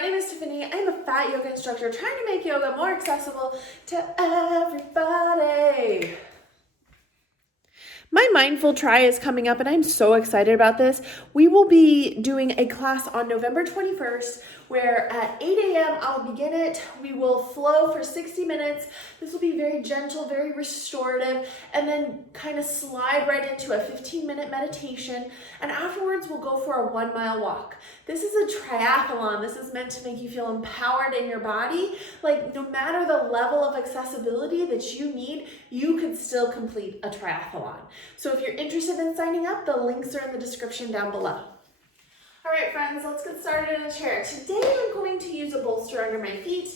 my name is Tiffany. I'm a fat yoga instructor trying to make yoga more accessible to everybody. My Mindful Try is coming up and I'm so excited about this. We will be doing a class on November 21st where at 8 a.m. I'll begin it. We will flow for 60 minutes. This will be very gentle, very restorative, and then kind of slide right into a 15-minute meditation. And afterwards we'll go for a 1-mile walk. This is a triathlon. This is meant to make you feel empowered in your body. Like no matter the level of accessibility that you need, you could still complete a triathlon. So if you're interested in signing up, the links are in the description down below. All right, friends, let's get started in a chair. Today I'm going to use a bolster under my feet.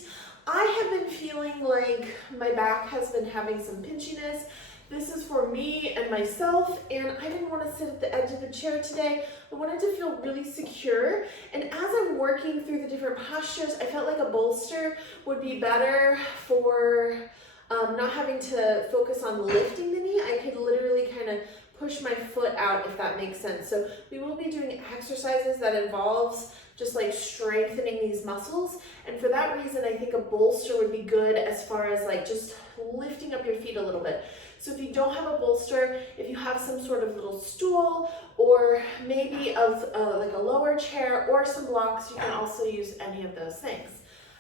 I have been feeling like my back has been having some pinchiness. This is for me and myself, and I didn't want to sit at the edge of the chair today. I wanted to feel really secure, and as I'm working through the different postures, I felt like a bolster would be better for not having to focus on lifting the knee. I could literally kind of push my foot out, if that makes sense. So we will be doing exercises that involves just like strengthening these muscles. And for that reason, I think a bolster would be good as far as like just lifting up your feet a little bit. So if you don't have a bolster, if you have some sort of little stool or maybe like a lower chair or some blocks, you can also use any of those things.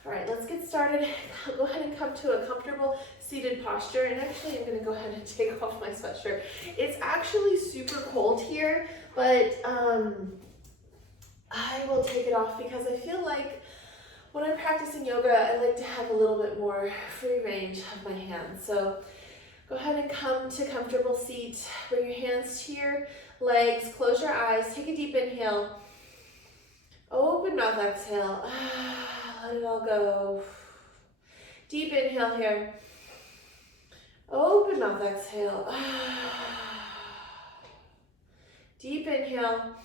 All right, let's get started. Go ahead and come to a comfortable seated posture. And actually, I'm gonna go ahead and take off my sweatshirt. It's actually super cold here, but I will take it off because I feel like when I'm practicing yoga, I like to have a little bit more free range of my hands. So go ahead and come to comfortable seat. Bring your hands to your legs, close your eyes, take a deep inhale. Open mouth, exhale. Let it all go. Deep inhale here. Open mouth, exhale. Deep inhale.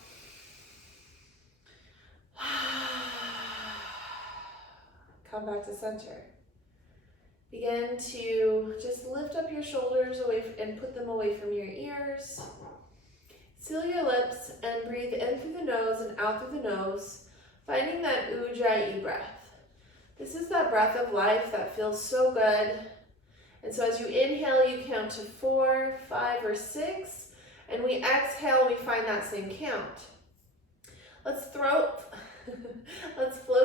Come back to center. Begin to just lift up your shoulders away and put them away from your ears. Seal your lips and breathe in through the nose and out through the nose, finding that Ujjayi breath. This is that breath of life that feels so good. And so as you inhale, you count to 4, 5, or 6, and we exhale, we find that same count. Let's flow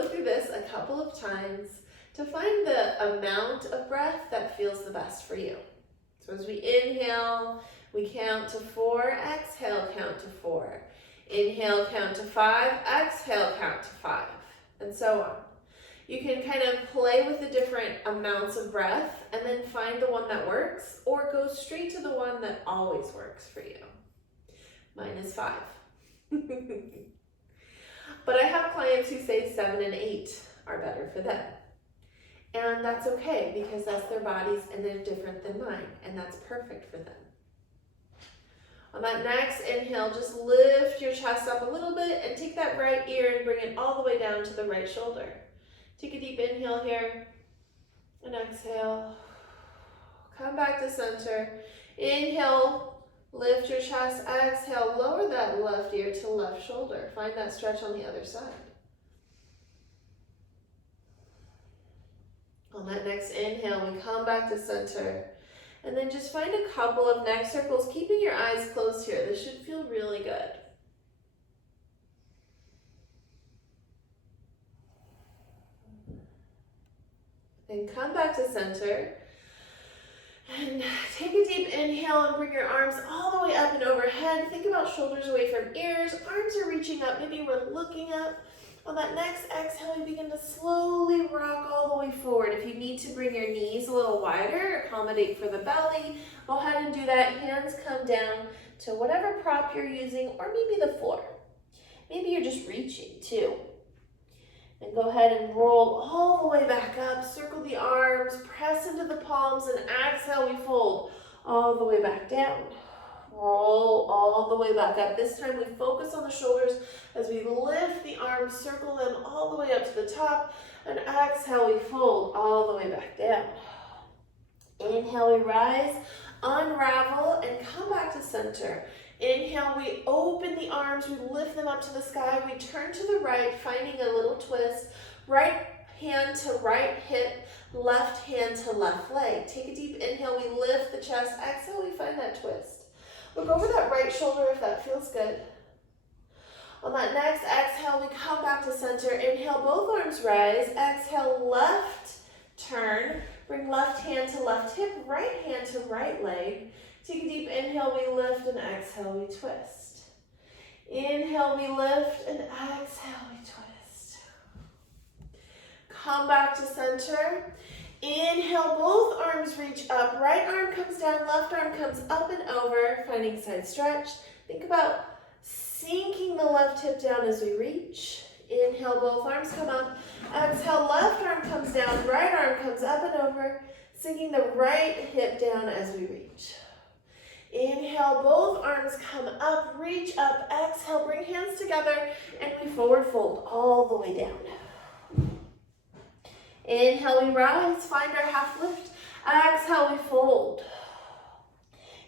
through this a couple of times to find the amount of breath that feels the best for you. So as we inhale, we count to 4, exhale, count to 4. Inhale, count to 5, exhale, count to 5, and so on. You can kind of play with the different amounts of breath and then find the one that works, or go straight to the one that always works for you. Mine is 5. But I have clients who say 7 and 8 are better for them. And that's okay because that's their bodies and they're different than mine, and that's perfect for them. On that next inhale, just lift your chest up a little bit and take that right ear and bring it all the way down to the right shoulder. Take a deep inhale here and exhale. Come back to center. Inhale, lift your chest. Exhale, lower that left ear to left shoulder. Find that stretch on the other side. On that next inhale, we come back to center. And then just find a couple of neck circles, keeping your eyes closed here. This should feel really good. Then come back to center. And take a deep inhale and bring your arms all the way up and overhead. Think about shoulders away from ears. Arms are reaching up. Maybe we're looking up. On that next exhale, you begin to slowly rock all the way forward. If you need to bring your knees a little wider, accommodate for the belly, go ahead and do that. Hands come down to whatever prop you're using, or maybe the floor. Maybe you're just reaching too. And go ahead and roll all the way back up. Circle the arms, press into the palms, and exhale, we fold all the way back down. Roll all the way back up. This time we focus on the shoulders as we lift the arms, circle them all the way up to the top, and exhale, we fold all the way back down. Inhale, we rise, unravel, and come back to center. Inhale, we open the arms, we lift them up to the sky, we turn to the right, finding a little twist, leg. Take a deep inhale, we lift the chest. Exhale, we find that twist. Look over that right shoulder if that feels good. On that next exhale, we come back to center. Inhale, both arms rise. Exhale, left turn. Bring left hand to left hip, right hand to right leg. Take a deep inhale, we lift, and exhale, we twist. Inhale, we lift, and exhale, we twist. Come back to center. Inhale, both arms reach up. Right arm comes down, left arm comes up and over, finding side stretch. Think about sinking the left hip down as we reach. Inhale, both arms come up. Exhale, left arm comes down, right arm comes up and over, sinking the right hip down as we reach. Inhale, both arms come up, reach up. Exhale, bring hands together, and we forward fold all the way down. Inhale, we rise, find our half lift. Exhale, we fold.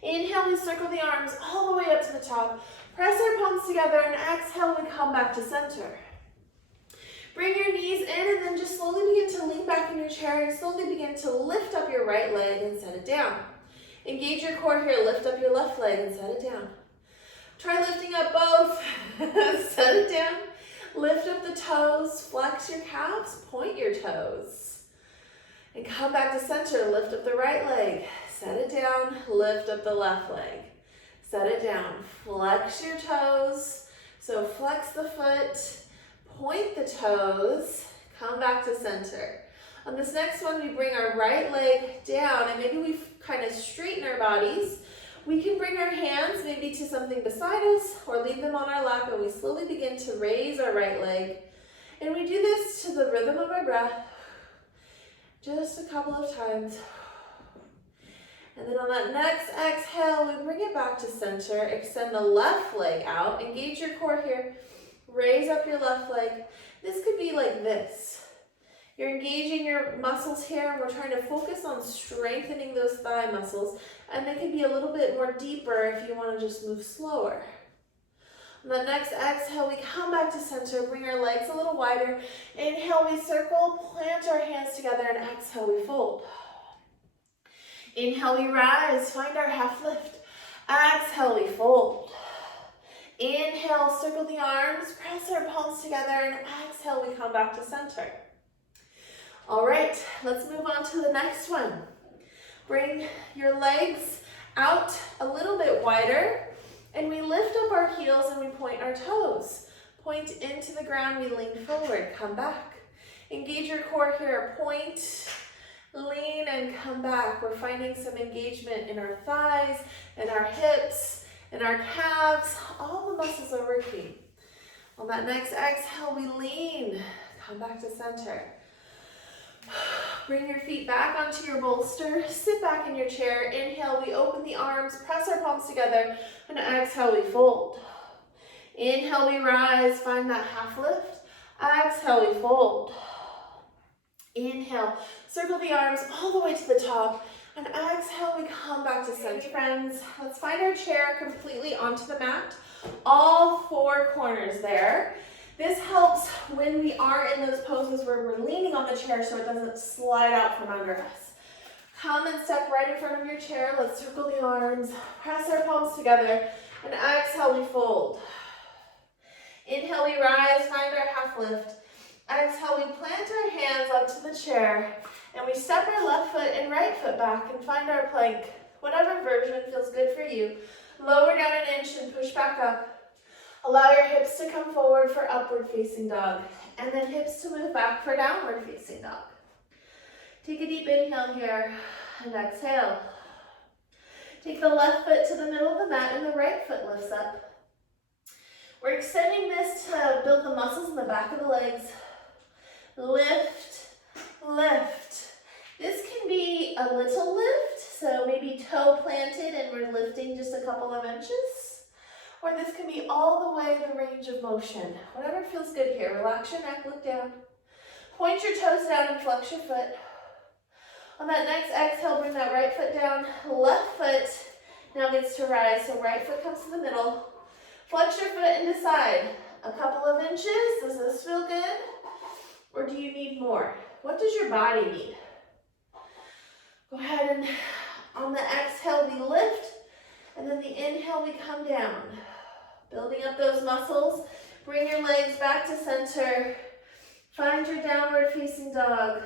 Inhale, we circle the arms all the way up to the top. Press our palms together, and exhale, we come back to center. Bring your knees in, and then just slowly begin to lean back in your chair and slowly begin to lift up your right leg and set it down. Engage your core here, lift up your left leg and set it down. Try lifting up both, set it down. Lift up the toes, flex your calves, point your toes. And come back to center, lift up the right leg, set it down, lift up the left leg. Set it down, flex your toes. So flex the foot, point the toes, come back to center. On this next one, we bring our right leg down, and maybe we kind of straighten our bodies. We can bring our hands maybe to something beside us or leave them on our lap, and we slowly begin to raise our right leg. And we do this to the rhythm of our breath, just a couple of times. And then on that next exhale, we bring it back to center. Extend the left leg out. Engage your core here. Raise up your left leg. This could be like this. You're engaging your muscles here, and we're trying to focus on strengthening those thigh muscles. And they can be a little bit more deeper if you want to just move slower. On the next exhale, we come back to center. Bring our legs a little wider. Inhale, we circle. Plant our hands together, and exhale, we fold. Inhale, we rise, find our half lift. Exhale, we fold. Inhale, circle the arms, press our palms together, and exhale, we come back to center. All right, let's move on to the next one. Bring your legs out a little bit wider, and we lift up our heels and we point our toes. Point into the ground, we lean forward, come back. Engage your core here, point, lean, and come back. We're finding some engagement in our thighs, and our hips, and our calves. All the muscles are working. On that next exhale, we lean. Come back to center. Bring your feet back onto your bolster. Sit back in your chair. Inhale, we open the arms, press our palms together, and exhale, we fold. Inhale, we rise, find that half lift. Exhale, we fold. Inhale, circle the arms all the way to the top, and exhale, we come back to center. Friends, let's find our chair completely onto the mat, all four corners there. This helps when we are in those poses where we're leaning on the chair so it doesn't slide out from under us. Come and step right in front of your chair. Let's circle the arms, press our palms together, and exhale, we fold. Inhale, we rise, find our half lift. Exhale, we plant our hands onto the chair, and we step our left foot and right foot back and find our plank. Whatever version feels good for you. Lower down an inch and push back up. Allow your hips to come forward for upward facing dog, and then hips to move back for downward facing dog. Take a deep inhale here, and exhale. Take the left foot to the middle of the mat, and the right foot lifts up. We're extending this to build the muscles in the back of the legs. Lift, lift. This can be a little lift, so maybe toe planted and we're lifting just a couple of inches. Or this can be all the way the range of motion. Whatever feels good here. Relax your neck, look down. Point your toes down and flex your foot. On that next exhale, bring that right foot down. Left foot now gets to rise, so right foot comes to the middle. Flex your foot and decide. A couple of inches, does this feel good? Or do you need more? What does your body need? Go ahead and on the exhale, we lift, and then the inhale, we come down. Building up those muscles. Bring your legs back to center. Find your downward facing dog.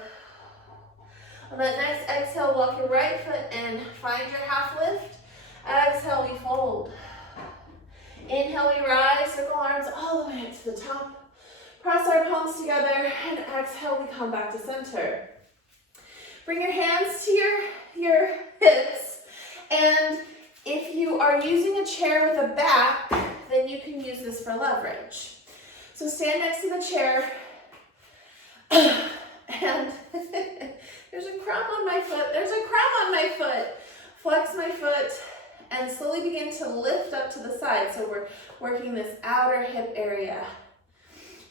On that next exhale, walk your right foot in. Find your half lift. Exhale, we fold. Inhale, we rise, circle arms all the way up to the top. Press our palms together, and exhale, we come back to center. Bring your hands to your hips, and if you are using a chair with a back, then you can use this for leverage. So stand next to the chair, and there's a crumb on my foot, there's a crumb on my foot. Flex my foot, and slowly begin to lift up to the side. So we're working this outer hip area.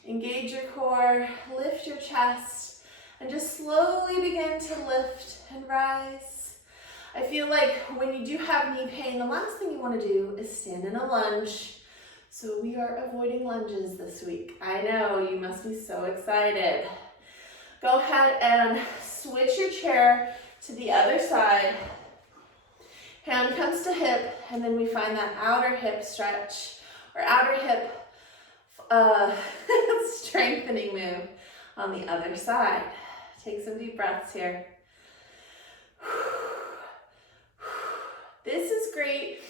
Engage your core, lift your chest, and just slowly begin to lift and rise. I feel like when you do have knee pain, the last thing you want to do is stand in a lunge. So we are avoiding lunges this week. I know, you must be so excited. Go ahead and switch your chair to the other side. Hand comes to hip, and then we find that outer hip stretch, or outer hip strengthening move on the other side. Take some deep breaths here. This is great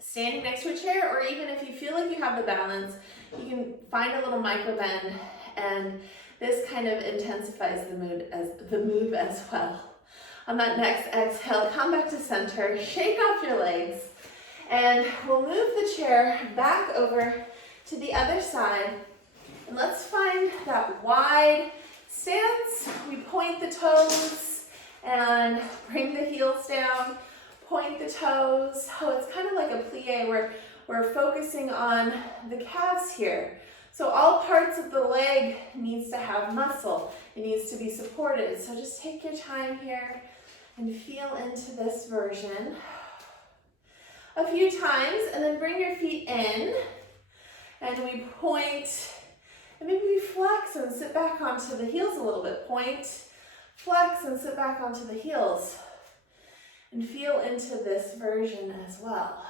standing next to a chair, or even if you feel like you have the balance, you can find a little micro bend, and this kind of intensifies the move as well. On that next exhale, come back to center, shake off your legs, and we'll move the chair back over to the other side. And let's find that wide stance. We point the toes and bring the heels down, point the toes. Oh, it's kind of like a plie where we're focusing on the calves here. So all parts of the leg needs to have muscle. It needs to be supported. So just take your time here and feel into this version a few times, and then bring your feet in, and we point, and maybe we flex and sit back onto the heels a little bit. Point, flex, and sit back onto the heels, and feel into this version as well.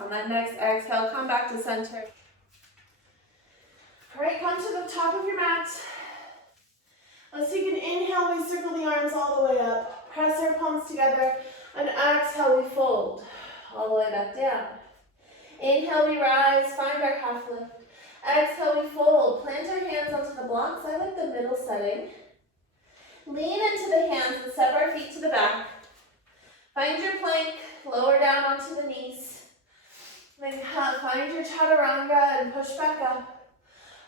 On that next exhale, come back to center. All right, come to the top of your mat. Let's take an inhale, we circle the arms all the way up. Press our palms together, and exhale, we fold all the way back down. Inhale, we rise, find our half lift. Exhale, we fold. Plant our hands onto the blocks. I like the middle setting. Lean into the hands and step our feet to the back. Find your plank, lower down onto the knees. Then find your chaturanga and push back up.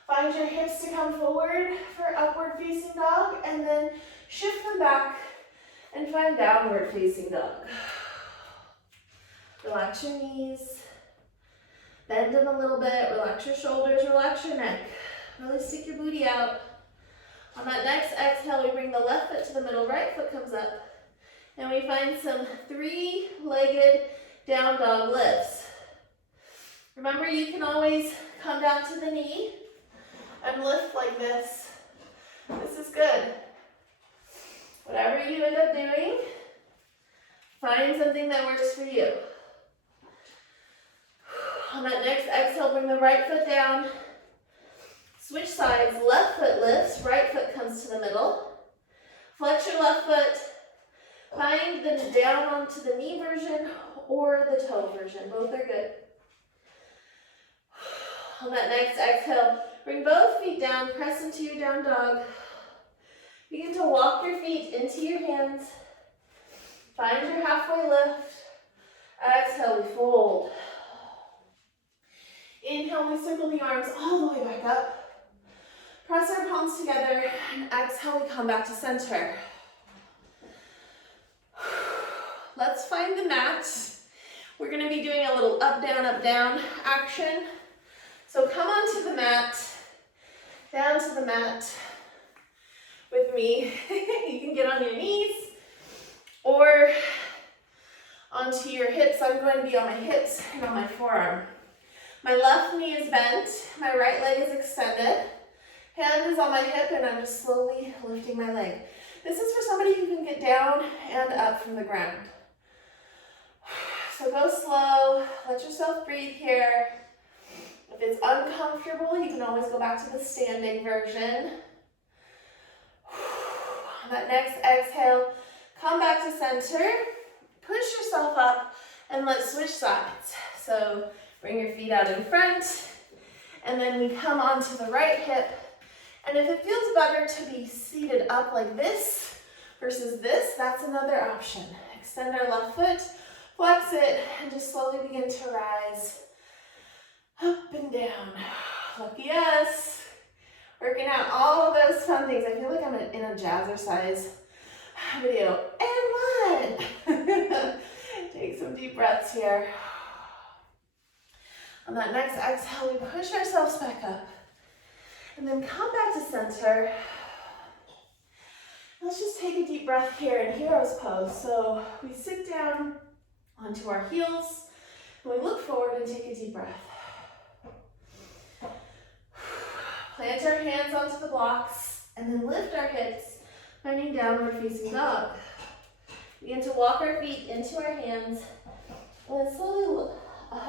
Find your hips to come forward for upward facing dog, and then shift them back and find downward facing dog. Relax your knees, bend them a little bit, relax your shoulders, relax your neck. Really stick your booty out. On that next exhale, we bring the left foot to the middle, right foot comes up, and we find some three-legged down dog lifts. Remember, you can always come down to the knee and lift like this. This is good. Whatever you end up doing, find something that works for you. On that next exhale, bring the right foot down. Switch sides, left foot lifts, right foot comes to the middle. Flex your left foot. Find the down onto the knee version or the toe version. Both are good. On that next exhale, bring both feet down, press into your down dog. Begin to walk your feet into your hands. Find your halfway lift. Exhale, we fold. Inhale, we circle the arms all the way back up. Press our palms together, and exhale, we come back to center. Let's find the mat. We're going to be doing a little up, down action. So come onto the mat, down to the mat with me. You can get on your knees or onto your hips. I'm going to be on my hips and on my forearm. My left knee is bent, my right leg is extended. Hand is on my hip and I'm just slowly lifting my leg. This is for somebody who can get down and up from the ground. So go slow, let yourself breathe here. If it's uncomfortable, you can always go back to the standing version. On that next exhale, come back to center, push yourself up, and let's switch sides. So bring your feet out in front, and then we come onto the right hip. And if it feels better to be seated up like this versus this, that's another option. Extend our left foot, flex it, and just slowly begin to rise up and down. Lucky us. Working out all of those fun things. I feel like I'm in a jazzercise video. And one. Take some deep breaths here. On that next exhale, we push ourselves back up. And then come back to center. Let's just take a deep breath here in hero's pose. So we sit down onto our heels, and we look forward and take a deep breath. Plant our hands onto the blocks, and then lift our hips, finding downward facing dog. Begin to walk our feet into our hands, and then slowly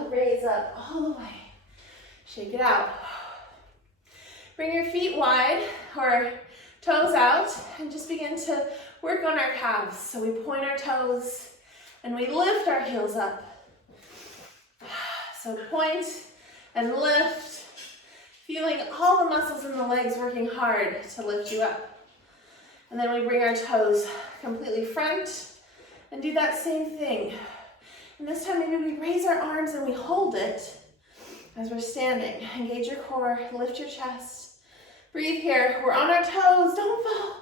raise up all the way. Shake it out. Bring your feet wide, or toes out, and just begin to work on our calves. So we point our toes, and we lift our heels up. So point and lift, feeling all the muscles in the legs working hard to lift you up. And then we bring our toes completely front and do that same thing. And this time maybe we raise our arms and we hold it as we're standing. Engage your core, lift your chest. Breathe here. We're on our toes. Don't fall.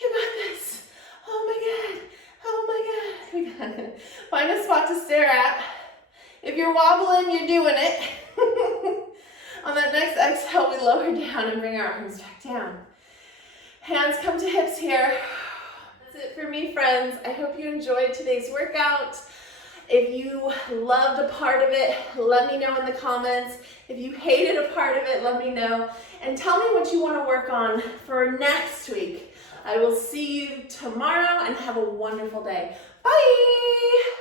You got this. Oh my God. Oh my God. We got it. Find a spot to stare at. If you're wobbling, you're doing it. On that next exhale, we lower down and bring our arms back down. Hands come to hips here. That's it for me, friends. I hope you enjoyed today's workout. If you loved a part of it, let me know in the comments. If you hated a part of it, let me know. And tell me what you want to work on for next week. I will see you tomorrow and have a wonderful day. Bye!